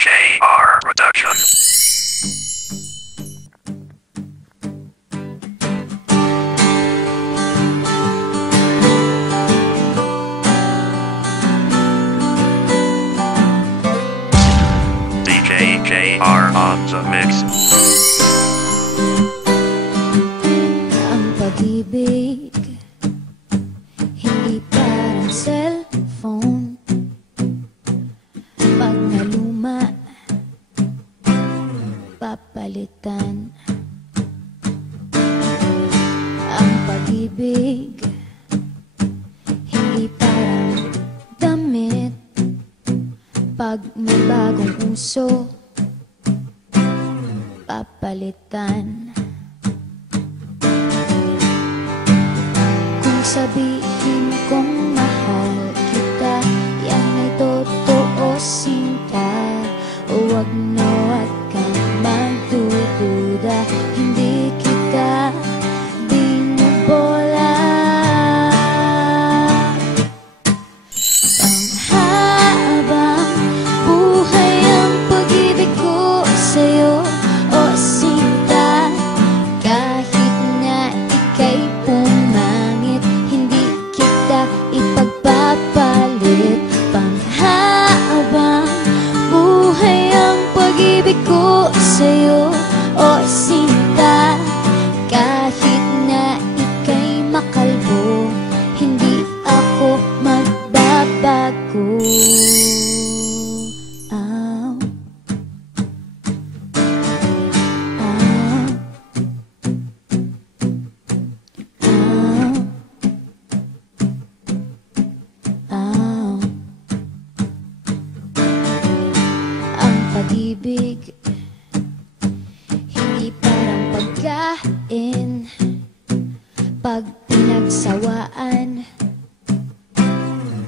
DJR Production. DJR on the mix. Ang pag-ibig hindi parang cellphone. Pag naluma, papalitan. Ang pag-ibig hindi parang damit. Pag may bagong uso, papalitan. Kung sabihin kong mahal kita, yan ay totoo, sinta. Huwag na huwag kang magdududa, hindi kita binubola. Panghabang buhay ang pag-ibig ko sa'yo, o sinta. Kahit na ika'y pumangit, hindi kita ipagpapalit. Panghabang buhay ang pag-ibig ko sa'yo, o sinta. Kahit na ika'y makalbo, hindi ako magbabago. Ang pag-ibig hindi parang pagkain. Pag pinagsawaan,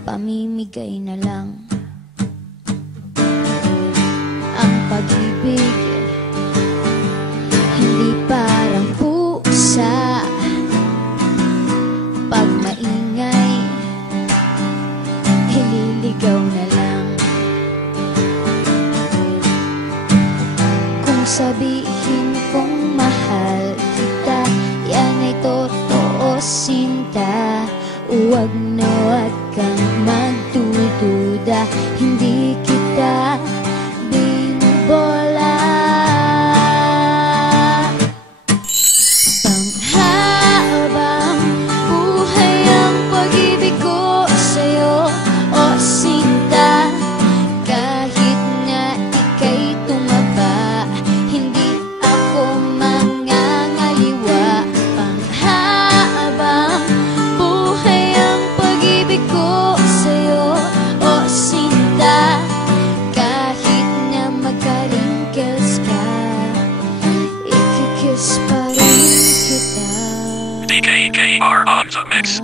pamimigay na lang. Ang pag-ibig hindi parang pusa. Pag maingay, hililigaw na lang. Kung sabihin kong mahal kita, yan ay totoo, sinta. Huwag na huwag kang magdududa, hindi kita binubola. Panghabang buhay ang pag-ibig ko sa'yo, o sinta. Kahit na ika'y tumaba, hindi ako mangangaliwa. Panghabang buhay ang pag-ibig ko sa'yo, o sinta. Kahit na magka-wrinkles ka, ikikiss pa rin kita. DJR on the mix.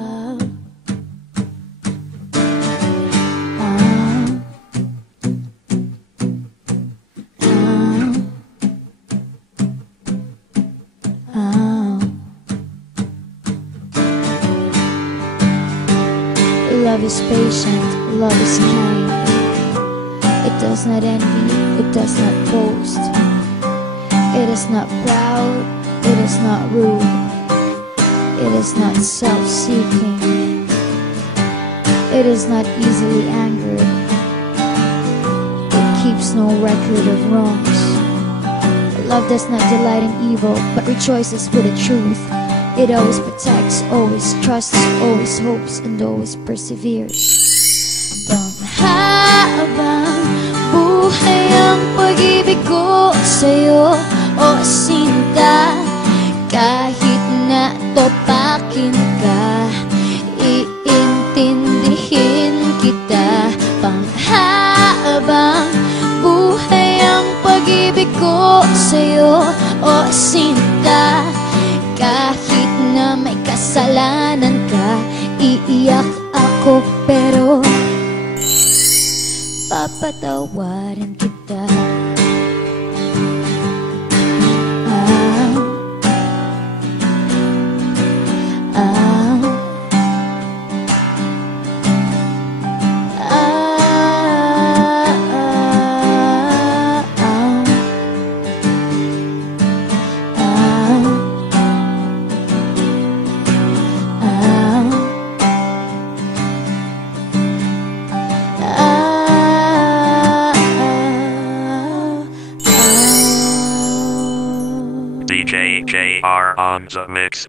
Love is patient, love is kind. It does not envy, it does not boast. It is not proud, it is not rude. It is not self-seeking. It is not easily angered. It keeps no record of wrongs. Love does not delight in evil, but rejoices with the truth. It always protects, always trusts, always hopes, and always perseveres. Panghabang buhay ang pag-ibig ko sa'yo, o sinta. Kahit na topakin ka, iintindihin kita. Panghabang buhay ang pag-ibig ko sa'yo, o sinta. Kahit na may kasalanan ka, iiyak ako pero papatawarin kita. DJ JR on the mix.